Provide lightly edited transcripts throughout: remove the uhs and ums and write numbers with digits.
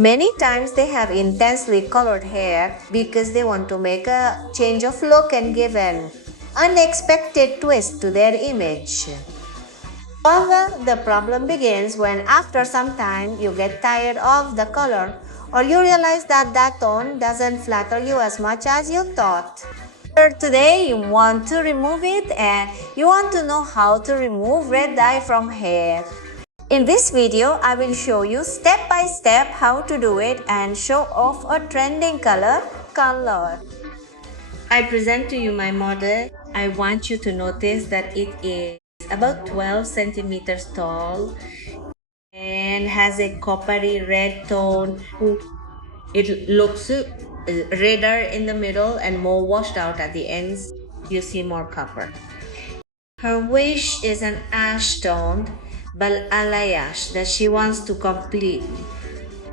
Many times they have intensely colored hair because they want to make a change of look and give an unexpected twist to their image. However, the problem begins when after some time you get tired of the color or you realize that that tone doesn't flatter you as much as you thought. Today you want to remove it and you want to know how to remove red dye from hair. In this video, I will show you step by step how to do it and show off a trending color. I present to you my model. I want you to notice that it is about 12 centimeters tall and has a coppery red tone. It looks redder in the middle and more washed out at the ends. You see more copper. Her wish is an ash toned balayage that she wants to completely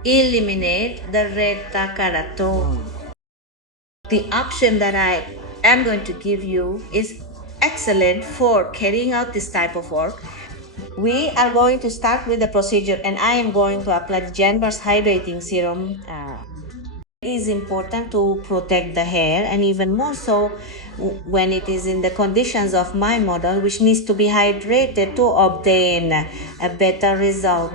eliminate the red takara tone. The option that I am going to give you is excellent for carrying out this type of work. We are going to start with the procedure and I am going to apply the Genver's hydrating serum. It is important to protect the hair, and even more so when it is in the conditions of my model, which needs to be hydrated to obtain a better result.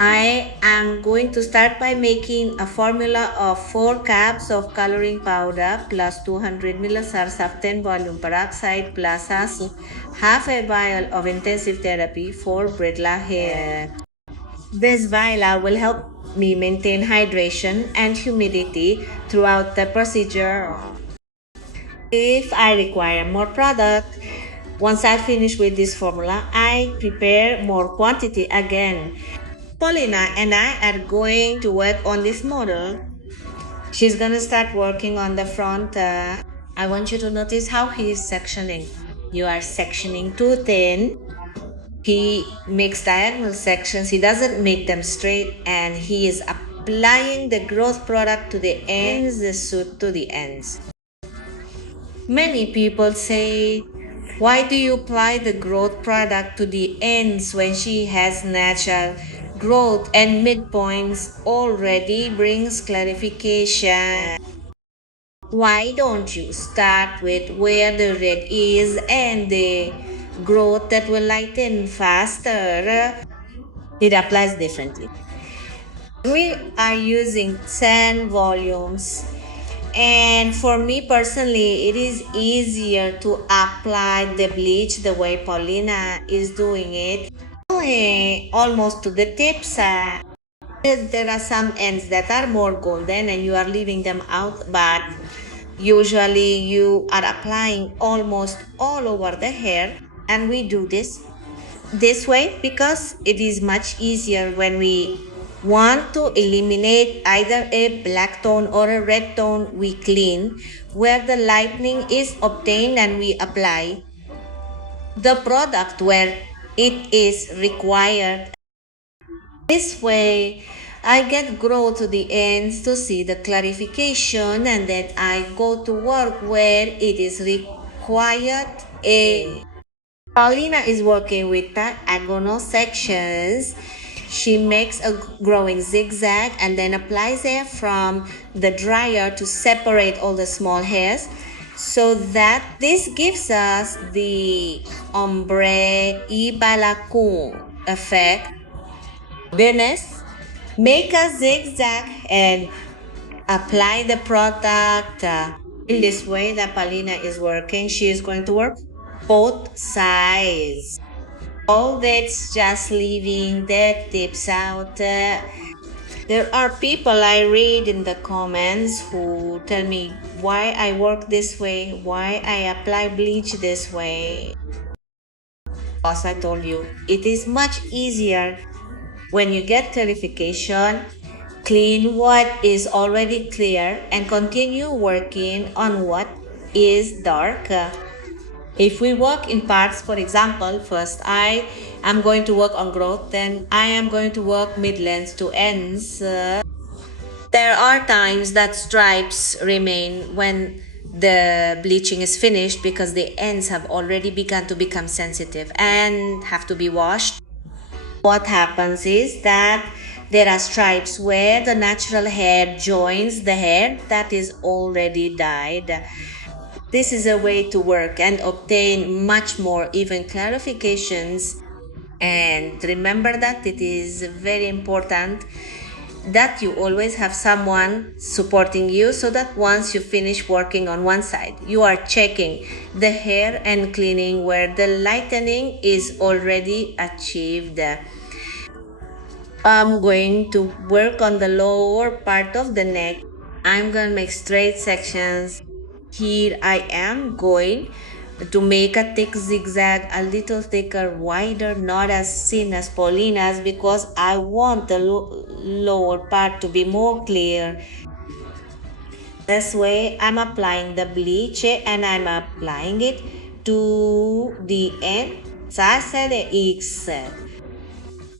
I am going to start by making a formula of 4 cups of coloring powder plus 200 milliliters of 10 volume peroxide plus half a vial of intensive therapy for brittle hair. This vial will help me maintain hydration and humidity throughout the procedure. If I require more product, once I finish with this formula, I prepare more quantity again. Paulina and I are going to work on this model. She's gonna start working on the front. I want you to notice how he is sectioning. You are sectioning too thin. He makes diagonal sections, he doesn't make them straight, and he is applying the growth product to the ends, the suit to the ends. Many people say, why do you apply the growth product to the ends when she has natural growth and midpoints? Already brings clarification. Why don't you start with where the red is and the growth that will lighten faster? It applies differently. We are using 10 volumes, and for me personally, it is easier to apply the bleach the way Paulina is doing it, almost to the tips. There are some ends that are more golden and you are leaving them out, but usually you are applying almost all over the hair, and we do this way because it is much easier when we want to eliminate either a black tone or a red tone. We clean where the lightening is obtained and we apply the product where it is required. This way I get grow to the ends to see the clarification, and then I go to work where it is required. Paulina is working with diagonal sections. She makes a growing zigzag and then applies air from the dryer to separate all the small hairs, so that this gives us the ombre y balacon effect. Business, make a zigzag and apply the product. In this way that Paulina is working, she is going to work both sides. All that's just leaving the tips out. There are people I read in the comments who tell me why I work this way, why I apply bleach this way. As I told you, it is much easier when you get clarification, clean what is already clear and continue working on what is dark. If we work in parts, for example, first I am going to work on growth, then I am going to work mid-length to ends. There are times that stripes remain when the bleaching is finished because the ends have already begun to become sensitive and have to be washed. What happens is that There are stripes where the natural hair joins the hair that is already dyed. This is a way to work and obtain much more even clarifications. And remember that it is very important that you always have someone supporting you, so that once you finish working on one side, you are checking the hair and cleaning where the lightening is already achieved. I'm going to work on the lower part of the neck. I'm going to make straight sections. Here I am going to make a thick zigzag, a little thicker, wider, not as thin as Paulina's, because I want the lower part to be more clear. This way I'm applying the bleach and I'm applying it to the end.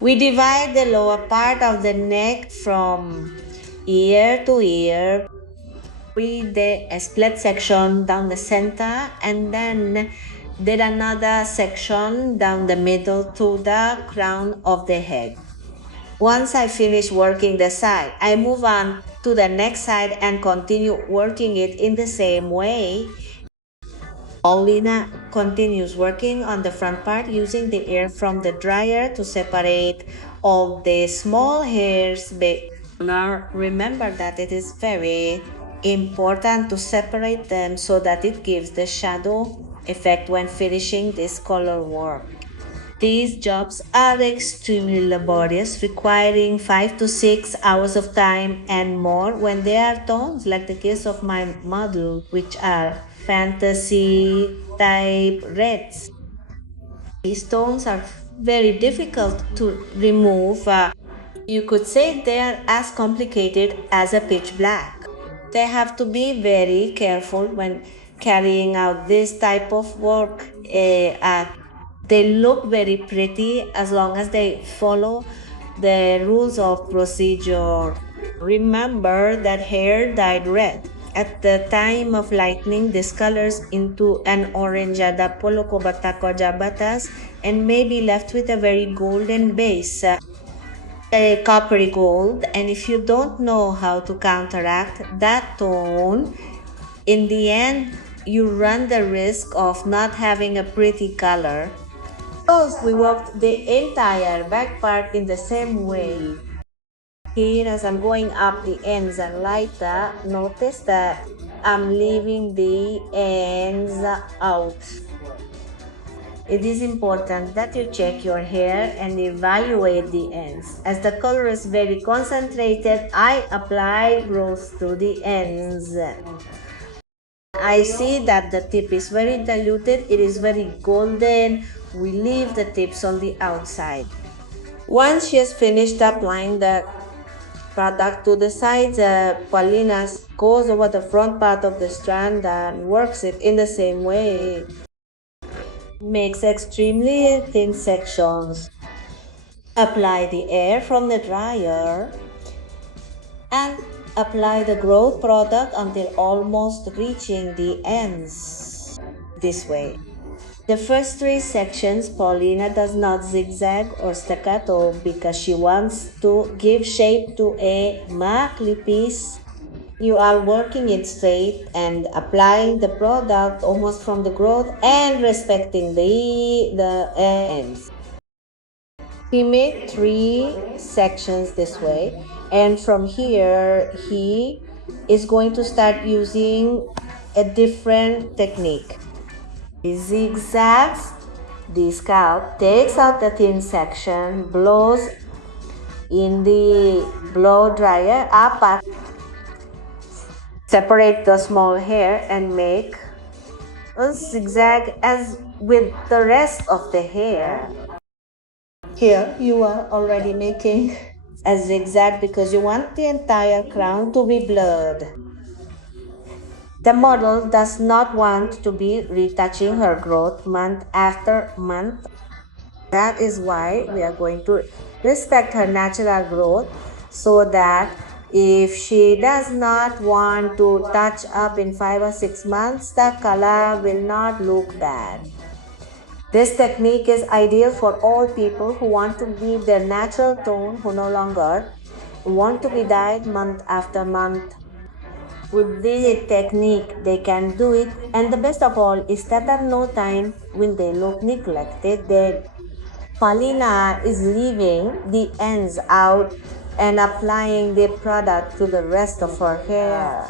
We divide the lower part of the neck from ear to ear. With the split section down the center, and then did another section down the middle to the crown of the head. Once I finish working the side, I move on to the next side and continue working it in the same way. Paulina continues working on the front part using the air from the dryer to separate all the small hairs. Now remember that it is very important to separate them so that it gives the shadow effect when finishing this color work. These jobs are extremely laborious, requiring 5 to 6 hours of time and more when they are tones, like the case of my model, which are fantasy type reds. These tones are very difficult to remove. You could say they are as complicated as a pitch black. They have to be very careful when carrying out this type of work. They look very pretty as long as they follow the rules of procedure. Remember that hair dyed red at the time of lightning discolors into an orangeada batas and may be left with a very golden base, a coppery gold. And if you don't know how to counteract that tone, in the end you run the risk of not having a pretty color. Suppose we worked the entire back part in the same way. Here, as I'm going up the ends and lighter, notice that I'm leaving the ends out. It is important that you check your hair and evaluate the ends. As the color is very concentrated, I apply growth to the ends. I see that the tip is very diluted, it is very golden. We leave the tips on the outside. Once she has finished applying the product to the sides, Paulina goes over the front part of the strand and works it in the same way. Makes extremely thin sections. Apply the air from the dryer and apply the growth product until almost reaching the ends. This way. The first 3 sections, Paulina does not zigzag or staccato because she wants to give shape to a makli piece. You are working it straight and applying the product almost from the growth and respecting the ends. He made 3 sections this way, and from here he is going to start using a different technique. He zigzags the scalp, takes out the thin section, blows in the blow dryer up, separate the small hair and make a zigzag as with the rest of the hair. Here you are already making a zigzag because you want the entire crown to be blurred. The model does not want to be retouching her growth month after month. That is why we are going to respect her natural growth, so that if she does not want to touch up in 5 or 6 months, the color will not look bad. This technique is ideal for all people who want to leave their natural tone, who no longer want to be dyed month after month. With this technique, they can do it, and the best of all is that at no time will they look neglected. Dead. Paulina is leaving the ends out and applying the product to the rest of her hair.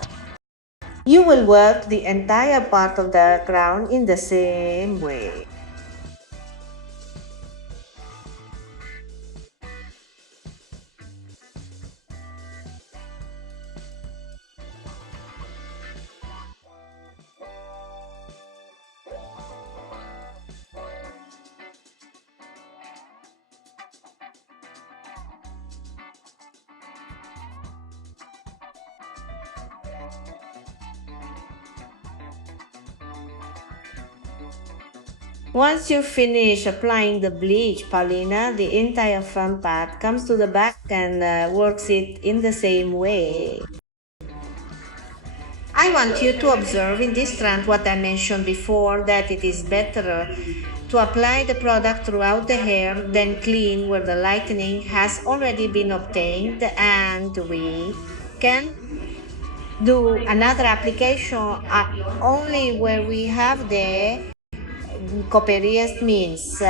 You will work the entire part of the crown in the same way. Once you finish applying the bleach, Paulina, the entire front part comes to the back and works it in the same way. I want you to observe in this strand what I mentioned before, that it is better to apply the product throughout the hair than clean where the lightening has already been obtained, and we can do another application only where we have the copious means.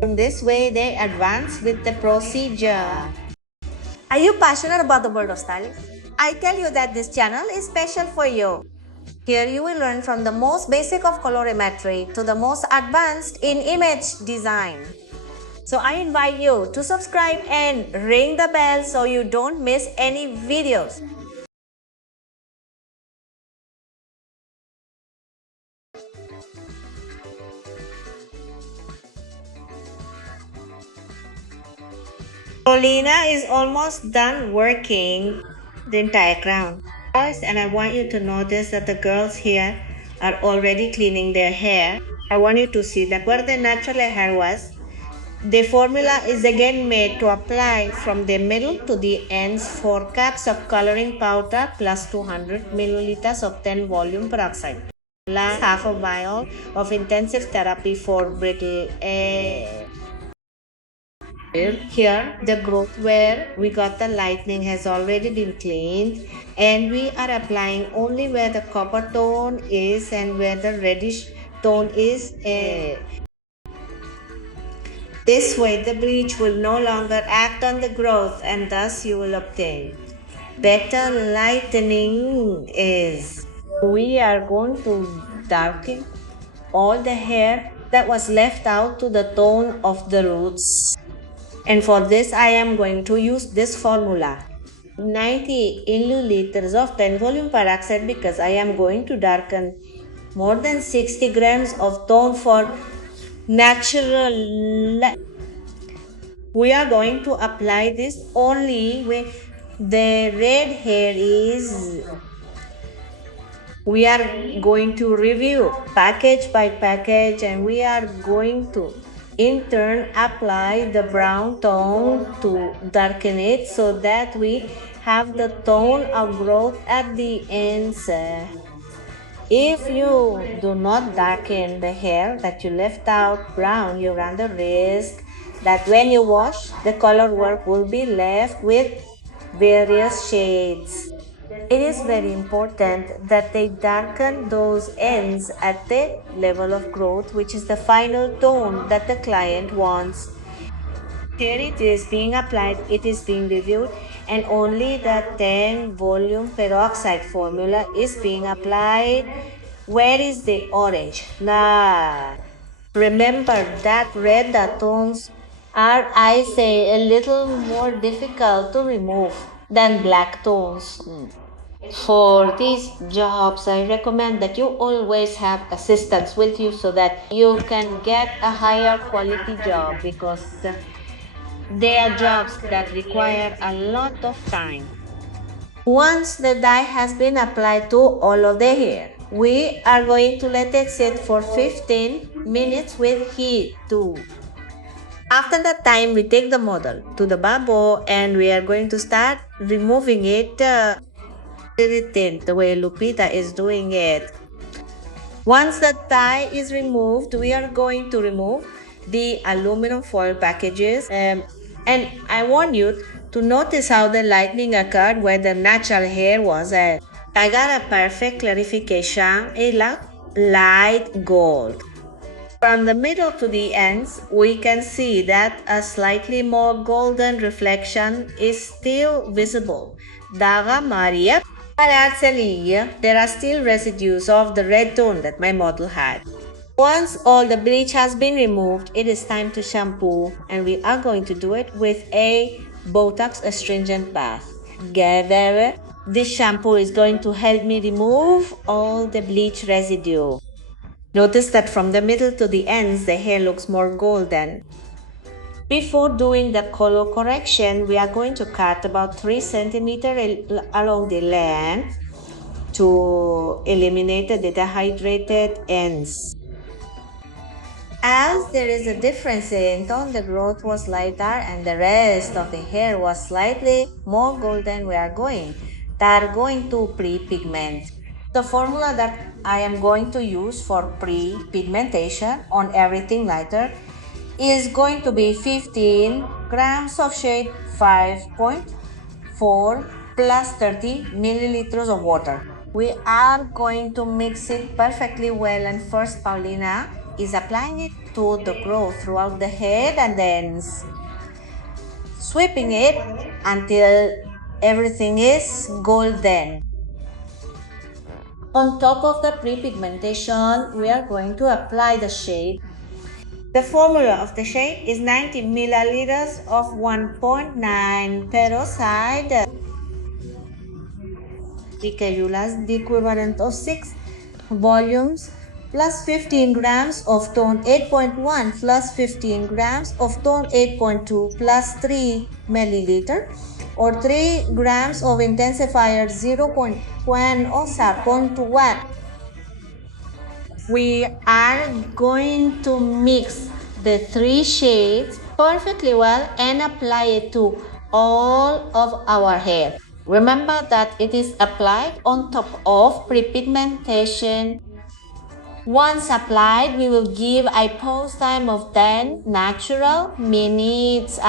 In this way, they advance with the procedure. Are you passionate about the world of styling? I tell you that this channel is special for you. Here you will learn from the most basic of colorimetry to the most advanced in image design. So I invite you to subscribe and ring the bell so you don't miss any videos. Paulina is almost done working the entire crown. Guys, and I want you to notice that the girls here are already cleaning their hair. I want you to see that where the natural hair was, the formula is again made to apply from the middle to the ends 4 cups of coloring powder plus 200 milliliters of 10 volume peroxide. Plus half a vial of intensive therapy for brittle hair. Here, the growth where we got the lightning has already been cleaned, and we are applying only where the copper tone is and where the reddish tone is. This way, the bleach will no longer act on the growth, and thus you will obtain better lightening. We are going to darken all the hair that was left out to the tone of the roots. And for this, I am going to use this formula. 90 milliliters of 10 volume peroxide, because I am going to darken more than 60 grams of tone for natural. We are going to apply this only where the red hair is. We are going to review package by package, and we are going to in turn apply the brown tone to darken it so that we have the tone of growth at the ends. If you do not darken the hair that you left out brown, you run the risk that when you wash, the color work will be left with various shades. It is very important that they darken those ends at the level of growth, which is the final tone that the client wants. Here it is being applied, it is being reviewed, and only the 10 volume peroxide formula is being applied. Where is the orange? Nah. Remember that red tones are, I say, a little more difficult to remove than black tones. For these jobs, I recommend that you always have assistants with you so that you can get a higher quality job, because they are jobs that require a lot of time. Once the dye has been applied to all of the hair, we are going to let it sit for 15 minutes with heat too. After that time, we take the model to the babo and we are going to start removing it very thin, the way Lupita is doing it. Once the dye is removed, we are going to remove the aluminum foil packages. And I warn you to notice how the lightning occurred where the natural hair was at. I got a perfect clarification, a light gold. From the middle to the ends, we can see that a slightly more golden reflection is still visible. Daga Maria, there are still residues of the red tone that my model had. Once all the bleach has been removed, it is time to shampoo, and we are going to do it with a Botox astringent bath. This shampoo is going to help me remove all the bleach residue. Notice that from the middle to the ends, the hair looks more golden. Before doing the color correction, we are going to cut about 3 centimeters along the length to eliminate the dehydrated ends. As there is a difference in tone, the growth was lighter and the rest of the hair was slightly more golden. We are going to pre-pigment. The formula that I am going to use for pre-pigmentation on everything lighter is going to be 15 grams of shade 5.4 plus 30 milliliters of water. We are going to mix it perfectly well, and first Paulina is applying it to the growth throughout the head and then sweeping it until everything is golden. On top of the pre-pigmentation, we are going to apply the shade. The formula of the shade is 90 milliliters of 1.9 peroxide. The equivalent of 6 volumes plus 15 grams of tone 8.1 plus 15 grams of tone 8.2 plus 3 milliliter or 3 grams of intensifier 0.1 o sapon to watt. We are going to mix the 3 shades perfectly well and apply it to all of our hair. Remember that it is applied on top of pre-pigmentation. Once applied, we will give a pause time of 10 natural minutes.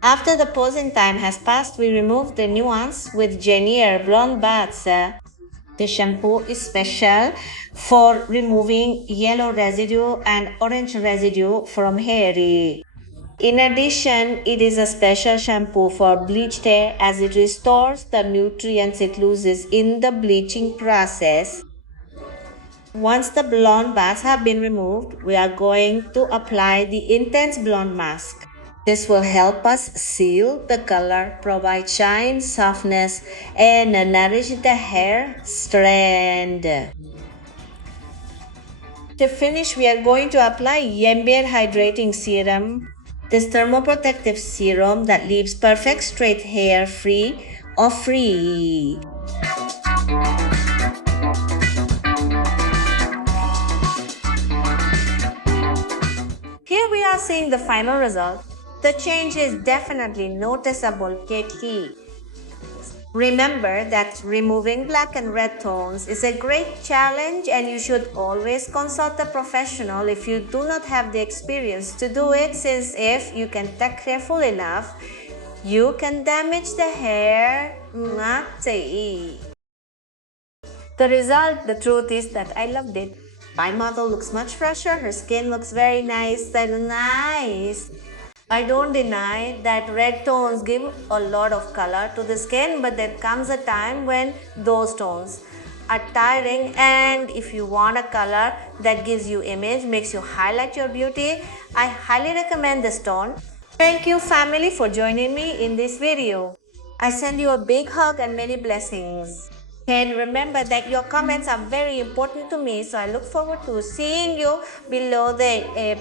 After the posing time has passed, we remove the nuance with Genier Blonde Baths. The shampoo is special for removing yellow residue and orange residue from hair. In addition, it is a special shampoo for bleached hair as it restores the nutrients it loses in the bleaching process. Once the blonde baths have been removed, we are going to apply the Intense Blonde Mask. This will help us seal the color, provide shine, softness, and nourish the hair strand. To finish, we are going to apply Yembier Hydrating Serum. This thermoprotective serum that leaves perfect straight hair free of free. Here we are seeing the final result. The change is definitely noticeable, Katie. Remember that removing black and red tones is a great challenge, and you should always consult a professional if you do not have the experience to do it, since if you can take careful enough, you can damage the hair. The result, the truth is that I loved it. My model looks much fresher, her skin looks very nice and nice. I don't deny that red tones give a lot of color to the skin, but there comes a time when those tones are tiring, and if you want a color that gives you image, makes you highlight your beauty, I highly recommend this tone. Thank you, family, for joining me in this video. I send you a big hug and many blessings. And remember that your comments are very important to me, so I look forward to seeing you below the